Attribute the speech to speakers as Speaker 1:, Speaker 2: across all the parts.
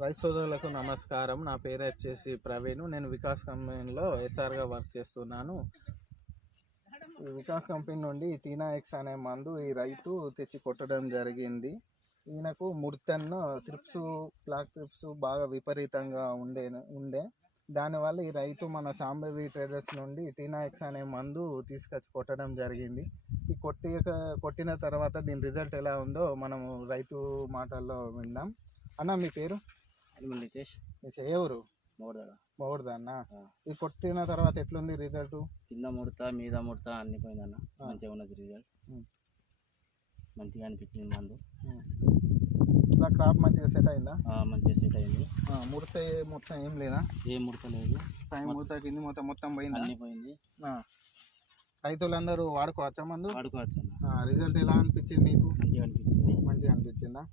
Speaker 1: రైతు సోదరులకు నమస్కారం. నా పేరు వచ్చేసి ప్రవీణ్. నేను వికాస్ కంపెనీలో ఎస్ఆర్గా వర్క్ చేస్తున్నాను. ఈ వికాస్ కంపెనీ నుండి టీనా ఎక్స్ అనే మందు ఈ రైతు తెచ్చి కొట్టడం జరిగింది. ఈయనకు ముర్తన్ త్రిప్స్ ఫ్లాక్ త్రిప్స్ బాగా విపరీతంగా ఉండే ఉండే. దానివల్ల ఈ రైతు మన సాంబవి ట్రేడర్స్ నుండి టీనా ఎక్స్ అనే మందు తీసుకొచ్చి కొట్టడం జరిగింది. ఈ కొట్టి కొట్టిన తర్వాత దీని రిజల్ట్ ఎలా ఉందో మనము రైతు మాటల్లో విందాం. అన్న మీ పేరు?
Speaker 2: అనిమల్ నితేష్
Speaker 1: ఏ ఊరు?
Speaker 2: మూడదడ
Speaker 1: బాగుందా అన్న. ఇది కొట్టిన తర్వాత ఎట్లుంది రిజల్ట్
Speaker 2: కింద ముడత మీద ముడత అన్ని పోయిందన్న. మంచిగా ఉన్నది రిజల్ట్. మంచిగా అనిపించింది మందు.
Speaker 1: ఇట్లా క్రాప్ మంచిగా సెట్ అయిందా?
Speaker 2: మంచిగా సెట్ అయింది.
Speaker 1: ముడత మొత్తం ఏం లేదా?
Speaker 2: ఏ ముడత లేదు
Speaker 1: టైం ముడత కింది మొత్తం మొత్తం పోయిందా?
Speaker 2: అన్ని పోయింది.
Speaker 1: రైతులందరూ వాడుకోవచ్చా మందు?
Speaker 2: వాడుకోవచ్చు
Speaker 1: రిజల్ట్ ఎలా అనిపించింది మీకు?
Speaker 2: మంచిగా అనిపించింది.
Speaker 1: మంచిగా అనిపించిందా.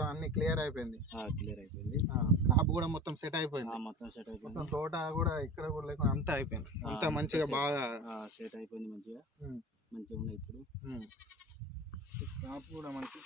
Speaker 1: మొత్తం అన్ని క్లియర్ అయిపోయింది
Speaker 2: క్లియర్ అయిపోయింది
Speaker 1: క్రాప్ కూడా మొత్తం సెట్ అయిపోయింది
Speaker 2: మొత్తం సెట్
Speaker 1: మొత్తం
Speaker 2: అయిపోయింది
Speaker 1: తోట కూడా ఇక్కడ కూడా లేకుండా అంతా అయిపోయింది అంతా మంచిగా. బాగా
Speaker 2: సెట్ అయిపోయింది మంచిగా. మంచిగా ఉన్నాయి ఇప్పుడు.
Speaker 1: క్రాప్ కూడా మంచి